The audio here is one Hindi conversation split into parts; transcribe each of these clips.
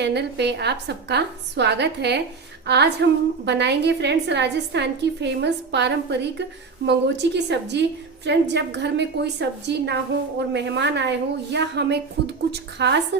चैनल पे आप सबका स्वागत है। आज हम बनाएंगे फ्रेंड्स राजस्थान की फेमस पारंपरिक मंगोची की सब्जी। फ्रेंड्स, जब घर में कोई सब्जी ना हो और मेहमान आए हो या हमें खुद कुछ खास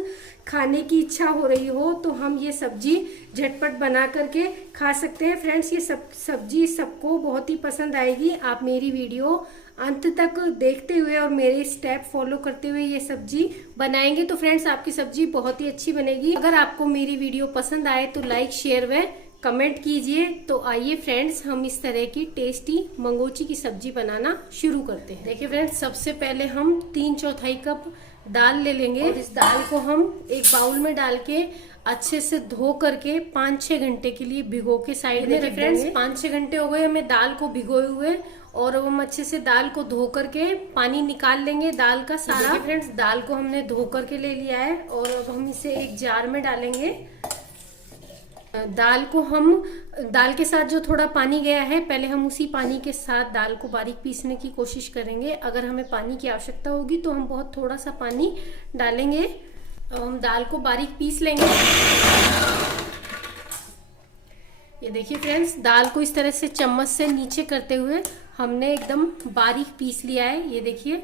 खाने की इच्छा हो रही हो तो हम ये सब्जी झटपट बना करके खा सकते हैं। फ्रेंड्स, ये सब्जी सबको बहुत ही पसंद आएगी। आप मेरी वीडियो अंत तक देखते हुए और मेरे स्टेप फॉलो करते हुए ये सब्जी बनाएंगे तो फ्रेंड्स आपकी सब्जी बहुत ही अच्छी बनेगी। अगर आपको मेरी वीडियो पसंद आए तो लाइक शेयर व कमेंट कीजिए। तो आइए फ्रेंड्स, हम इस तरह की टेस्टी मंगोची की सब्जी बनाना शुरू करते हैं। देखिए फ्रेंड्स, सबसे पहले हम 3/4 कप दाल ले लेंगे और इस दाल को हम एक बाउल में डाल के अच्छे से धो करके 5-6 घंटे के लिए भिगो के साइड में रख फ्रेंड्स 5-6 घंटे हो गए हमें दाल को भिगोए हुए और हम अच्छे से दाल को धो करके पानी निकाल लेंगे दाल का सारा। फ्रेंड्स, दाल को हमने धो करके ले लिया है और अब हम इसे एक जार में डालेंगे। दाल को हम दाल के साथ जो थोड़ा पानी गया है पहले हम उसी पानी के साथ दाल को बारीक पीसने की कोशिश करेंगे। अगर हमें पानी की आवश्यकता होगी तो हम बहुत थोड़ा सा पानी डालेंगे। हम दाल को बारीक पीस लेंगे। ये देखिए फ्रेंड्स, दाल को इस तरह से चम्मच से नीचे करते हुए हमने एकदम बारीक पीस लिया है। ये देखिए,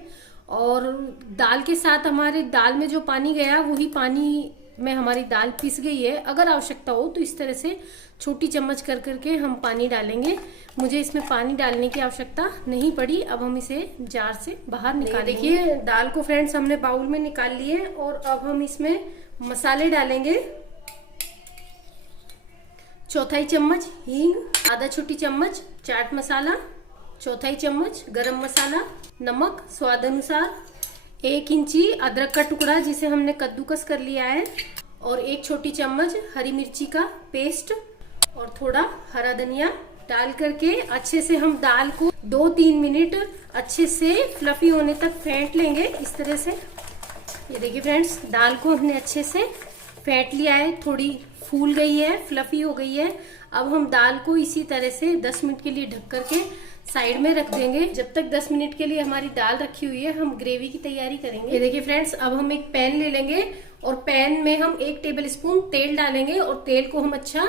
और दाल के साथ हमारे दाल में जो पानी गया वही पानी में हमारी दाल पिस गई है। अगर आवश्यकता हो तो इस तरह से छोटी चम्मच कर करके हम पानी डालेंगे। मुझे इसमें पानी डालने की आवश्यकता नहीं पड़ी। अब हम इसे जार से बाहर निकाल देखिए दाल को फ्रेंड्स हमने बाउल में निकाल लिए और अब हम इसमें मसाले डालेंगे। 1/4 चम्मच हींग, आधा छोटी चम्मच चाट मसाला, 1/4 चम्मच गरम मसाला, नमक स्वाद अनुसार, 1 इंची अदरक का टुकड़ा जिसे हमने कद्दूकस कर लिया है और 1 छोटी चम्मच हरी मिर्ची का पेस्ट और थोड़ा हरा धनिया डाल करके अच्छे से हम दाल को 2-3 मिनट अच्छे से फ्लफी होने तक फेंट लेंगे इस तरह से। ये देखिए फ्रेंड्स, दाल को हमने अच्छे से फेंट लिया है, थोड़ी फूल गई है, फ्लफी हो गई है। अब हम दाल को इसी तरह से 10 मिनट के लिए ढक करके साइड में रख देंगे। जब तक 10 मिनट के लिए हमारी दाल रखी हुई है हम ग्रेवी की तैयारी करेंगे। ये देखिए फ्रेंड्स, अब हम एक पैन ले लेंगे और पैन में हम 1 टेबल स्पून तेल डालेंगे और तेल को हम अच्छा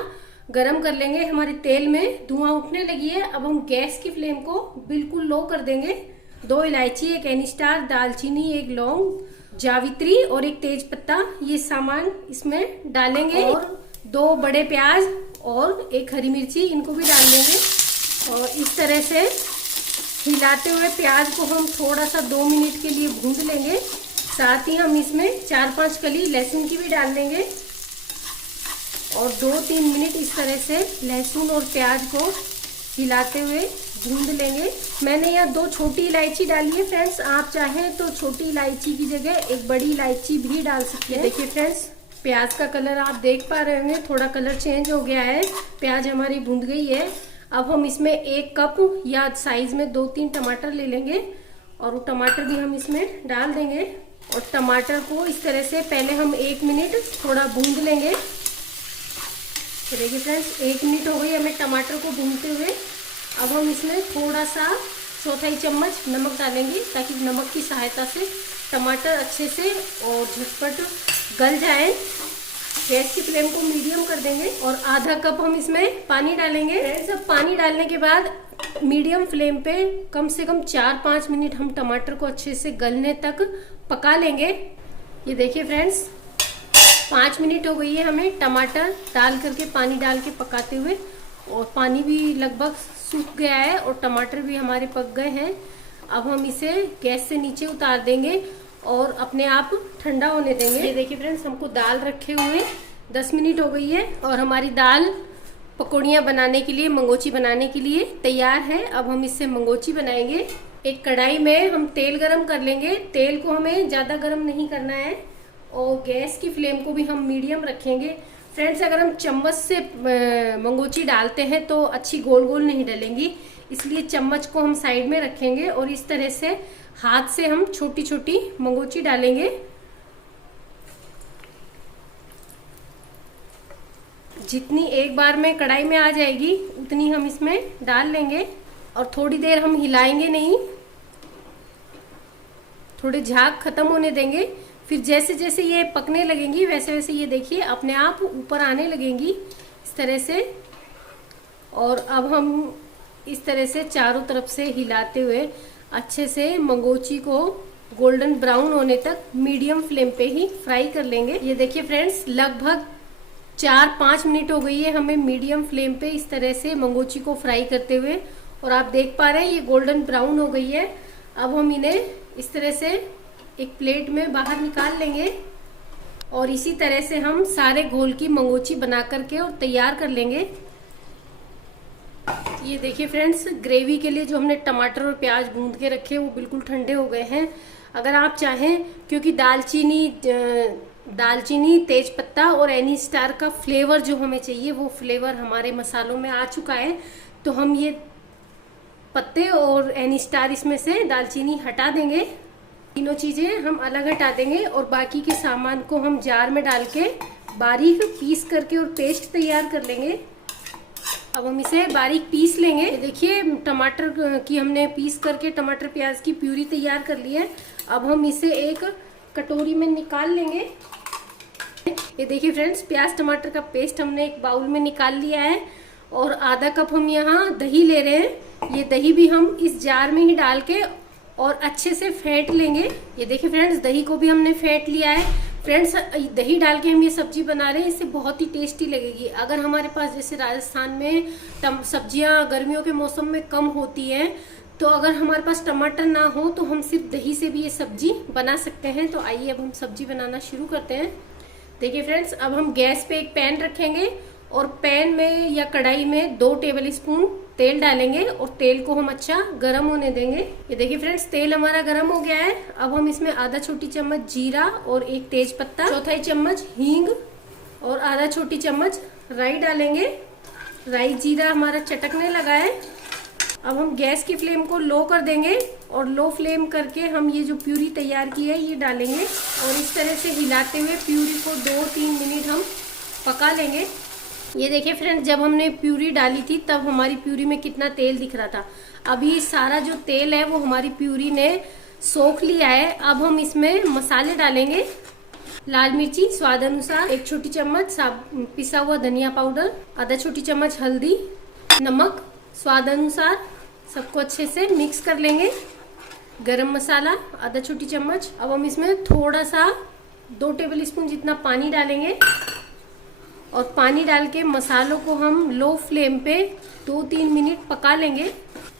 गरम कर लेंगे। हमारे तेल में धुआं उठने लगी है। अब हम गैस की फ्लेम को बिल्कुल लो कर देंगे। 2 इलायची, 1 एनी स्टार, दालचीनी, 1 लौंग, जावित्री और 1 तेज पत्ता, ये सामान इसमें डालेंगे और 2 बड़े प्याज और 1 हरी मिर्ची, इनको भी डाल देंगे और इस तरह से हिलाते हुए प्याज को हम थोड़ा सा 2 मिनट के लिए भून लेंगे। साथ ही हम इसमें 4-5 कली लहसुन की भी डाल देंगे और 2-3 मिनट इस तरह से लहसुन और प्याज को हिलाते हुए भून लेंगे। मैंने यहाँ 2 छोटी इलायची डाली है फ्रेंड्स, आप चाहें तो छोटी इलायची की जगह 1 बड़ी इलायची भी डाल सकते हैं। देखिए फ्रेंड्स, प्याज का कलर आप देख पा रहे होंगे, थोड़ा कलर चेंज हो गया है, प्याज हमारी भून गई है। अब हम इसमें 1 कप या साइज में 2-3 टमाटर ले लेंगे और वो टमाटर भी हम इसमें डाल देंगे और टमाटर को इस तरह से पहले हम 1 मिनट थोड़ा भून लेंगे। तो देखिए फ्रेंड्स, 1 मिनट हो गई हमें टमाटर को भूनते हुए। अब हम इसमें थोड़ा सा 1/4 चम्मच नमक डालेंगे ताकि नमक की सहायता से टमाटर अच्छे से और झटपट गल जाए। गैस की फ्लेम को मीडियम कर देंगे और आधा कप हम इसमें पानी डालेंगे। सब पानी डालने के बाद मीडियम फ्लेम पे कम से कम 4-5 मिनट हम टमाटर को अच्छे से गलने तक पका लेंगे। ये देखिए फ्रेंड्स, 5 मिनट हो गई है हमें टमाटर डाल करके पानी डाल के पकाते हुए और पानी भी लगभग सूख गया है और टमाटर भी हमारे पक गए हैं। अब हम इसे गैस से नीचे उतार देंगे और अपने आप ठंडा होने देंगे। ये देखिए फ्रेंड्स, हमको दाल रखे हुए 10 मिनट हो गई है और हमारी दाल पकौड़ियाँ बनाने के लिए, मंगोची बनाने के लिए तैयार है। अब हम इससे मंगोची बनाएंगे। एक कढ़ाई में हम तेल गरम कर लेंगे। तेल को हमें ज़्यादा गरम नहीं करना है और गैस की फ्लेम को भी हम मीडियम रखेंगे। फ्रेंड्स, अगर हम चम्मच से मंगोची डालते हैं तो अच्छी गोल गोल नहीं डलेंगी, इसलिए चम्मच को हम साइड में रखेंगे और इस तरह से हाथ से हम छोटी छोटी मंगोची डालेंगे। जितनी एक बार में कढ़ाई में आ जाएगी उतनी हम इसमें डाल लेंगे और थोड़ी देर हम हिलाएंगे नहीं, थोड़े झाग खत्म होने देंगे, फिर जैसे जैसे ये पकने लगेंगी वैसे वैसे ये देखिए अपने आप ऊपर आने लगेंगी इस तरह से। और अब हम इस तरह से चारों तरफ से हिलाते हुए अच्छे से मंगोची को गोल्डन ब्राउन होने तक मीडियम फ्लेम पे ही फ्राई कर लेंगे। ये देखिए फ्रेंड्स, लगभग 4-5 मिनट हो गई है हमें मीडियम फ्लेम पे इस तरह से मंगोची को फ्राई करते हुए। और आप देख पा रहे हैं ये गोल्डन ब्राउन हो गई है। अब हम इन्हें इस तरह से एक प्लेट में बाहर निकाल लेंगे और इसी तरह से हम सारे घोल की मंगोची बना करके और तैयार कर लेंगे। ये देखिए फ्रेंड्स, ग्रेवी के लिए जो हमने टमाटर और प्याज गूंद के रखे वो बिल्कुल ठंडे हो गए हैं। अगर आप चाहें, क्योंकि दालचीनी तेज पत्ता और एनी स्टार का फ्लेवर जो हमें चाहिए वो फ्लेवर हमारे मसालों में आ चुका है, तो हम ये पत्ते और एनी स्टार इसमें से दालचीनी हटा देंगे। तीनों चीजें हम अलग हटा देंगे और बाकी के सामान को हम जार में डाल के बारीक पीस करके और पेस्ट तैयार कर लेंगे। अब हम इसे बारीक पीस लेंगे। देखिए टमाटर की हमने पीस करके टमाटर प्याज की प्यूरी तैयार कर ली है। अब हम इसे एक कटोरी में निकाल लेंगे। ये देखिए फ्रेंड्स, प्याज टमाटर का पेस्ट हमने एक बाउल में निकाल लिया है और आधा कप हम यहाँ दही ले रहे हैं। ये दही भी हम इस जार में ही डाल के और अच्छे से फेंट लेंगे। ये देखिए फ्रेंड्स, दही को भी हमने फेंट लिया है। फ्रेंड्स, दही डाल के हम ये सब्जी बना रहे हैं, इससे बहुत ही टेस्टी लगेगी। अगर हमारे पास जैसे राजस्थान में सब्जियां गर्मियों के मौसम में कम होती हैं, तो अगर हमारे पास टमाटर ना हो तो हम सिर्फ दही से भी ये सब्जी बना सकते हैं। तो आइए अब हम सब्जी बनाना शुरू करते हैं। देखिए फ्रेंड्स, अब हम गैस पे एक पैन रखेंगे और पैन में या कढ़ाई में 2 टेबल स्पून तेल डालेंगे और तेल को हम अच्छा गर्म होने देंगे। ये देखिए फ्रेंड्स, तेल हमारा गर्म हो गया है। अब हम इसमें आधा छोटी चम्मच जीरा और 1 तेज पत्ता, चौथाई चम्मच हींग और आधा छोटी चम्मच राई डालेंगे। राई जीरा हमारा चटकने लगा है। अब हम गैस की फ्लेम को लो कर देंगे और लो फ्लेम करके हम ये जो प्यूरी तैयार की है ये डालेंगे और इस तरह से हिलाते हुए प्यूरी को 2-3 मिनट हम पका लेंगे। ये देखिए फ्रेंड्स, जब हमने प्यूरी डाली थी तब हमारी प्यूरी में कितना तेल दिख रहा था। अभी सारा जो तेल है वो हमारी प्यूरी ने सोख लिया है। अब हम इसमें मसाले डालेंगे। लाल मिर्ची स्वाद अनुसार, 1 छोटी चम्मच पिसा हुआ धनिया पाउडर, आधा छोटी चम्मच हल्दी, नमक स्वाद अनुसार। सबको अच्छे से मिक्स कर लेंगे। गरम मसाला आधा छोटी चम्मच। अब हम इसमें थोड़ा सा 2 टेबल स्पून जितना पानी डालेंगे और पानी डाल के मसालों को हम लो फ्लेम पे 2-3 मिनट पका लेंगे।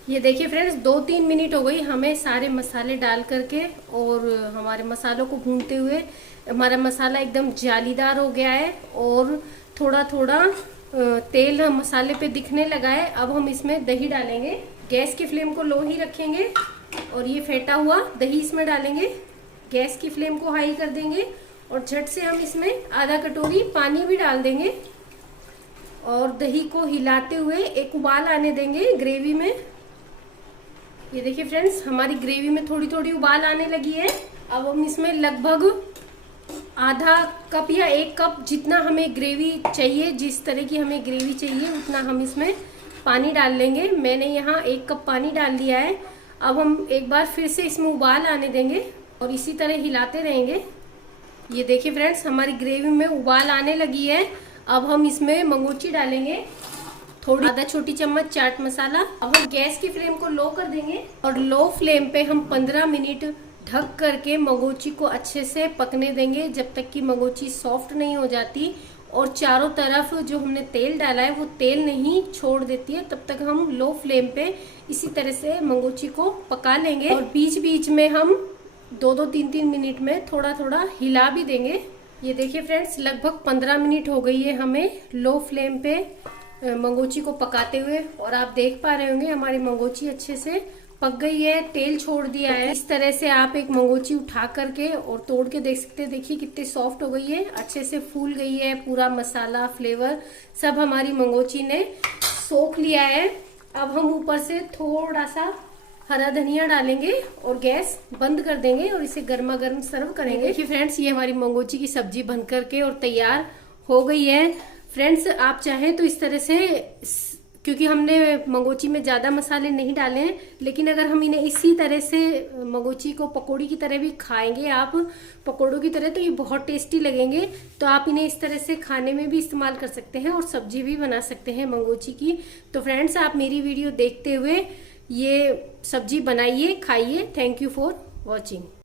ये देखिए फ्रेंड्स, 2-3 मिनट हो गई हमें सारे मसाले डाल करके और हमारे मसालों को भूनते हुए। हमारा मसाला एकदम जालीदार हो गया है और थोड़ा थोड़ा तेल मसाले पे दिखने लगा है। अब हम इसमें दही डालेंगे। गैस की फ्लेम को लो ही रखेंगे और ये फेंटा हुआ दही इसमें डालेंगे। गैस की फ्लेम को हाई कर देंगे और झट से हम इसमें आधा कटोरी पानी भी डाल देंगे और दही को हिलाते हुए एक उबाल आने देंगे ग्रेवी में। ये देखिए फ्रेंड्स, हमारी ग्रेवी में थोड़ी थोड़ी उबाल आने लगी है। अब हम इसमें लगभग आधा कप या 1 कप जितना हमें ग्रेवी चाहिए, जिस तरह की हमें ग्रेवी चाहिए उतना हम इसमें पानी डाल लेंगे। मैंने यहाँ 1 कप पानी डाल दिया है। अब हम एक बार फिर से इसमें उबाल आने देंगे और इसी तरह हिलाते रहेंगे। ये देखिए फ्रेंड्स, हमारी ग्रेवी में उबाल आने लगी है। अब हम इसमें मंगोची डालेंगे, थोड़ी आधा छोटी चम्मच चाट मसाला। अब हम गैस की फ्लेम को लो कर देंगे और लो फ्लेम पे हम 15 मिनट ढक करके मंगोची को अच्छे से पकने देंगे जब तक कि मंगोची सॉफ्ट नहीं हो जाती और चारों तरफ जो हमने तेल डाला है वो तेल नहीं छोड़ देती है। तब तक हम लो फ्लेम पे इसी तरह से मंगोची को पका लेंगे और बीच बीच में हम 2-2, 3-3 मिनट में थोड़ा थोड़ा हिला भी देंगे। ये देखिए फ्रेंड्स, लगभग 15 मिनट हो गई है हमें लो फ्लेम पे मंगोची को पकाते हुए और आप देख पा रहे होंगे हमारी मंगोची अच्छे से पक गई है, तेल छोड़ दिया है। इस तरह से आप एक मंगोची उठा करके और तोड़ के देख सकते हैं। देखिए कितनी सॉफ्ट हो गई है, अच्छे से फूल गई है। पूरा मसाला फ्लेवर सब हमारी मंगोची ने सोख लिया है। अब हम ऊपर से थोड़ा सा हरा धनिया डालेंगे और गैस बंद कर देंगे और इसे गर्मा गर्म सर्व करेंगे। देखिए फ्रेंड्स, ये हमारी मंगोची की सब्जी बन करके और तैयार हो गई है। फ्रेंड्स, आप चाहें तो इस तरह से क्योंकि हमने मंगोची में ज़्यादा मसाले नहीं डाले हैं। लेकिन अगर हम इन्हें इसी तरह से मंगोची को पकौड़ी की तरह भी खाएंगे आप, पकौड़ों की तरह, तो ये बहुत टेस्टी लगेंगे। तो आप इन्हें इस तरह से खाने में भी इस्तेमाल कर सकते हैं और सब्जी भी बना सकते हैं मंगोची की। तो फ्रेंड्स, आप मेरी वीडियो देखते हुए ये सब्जी बनाइए, खाइए। Thank you for watching.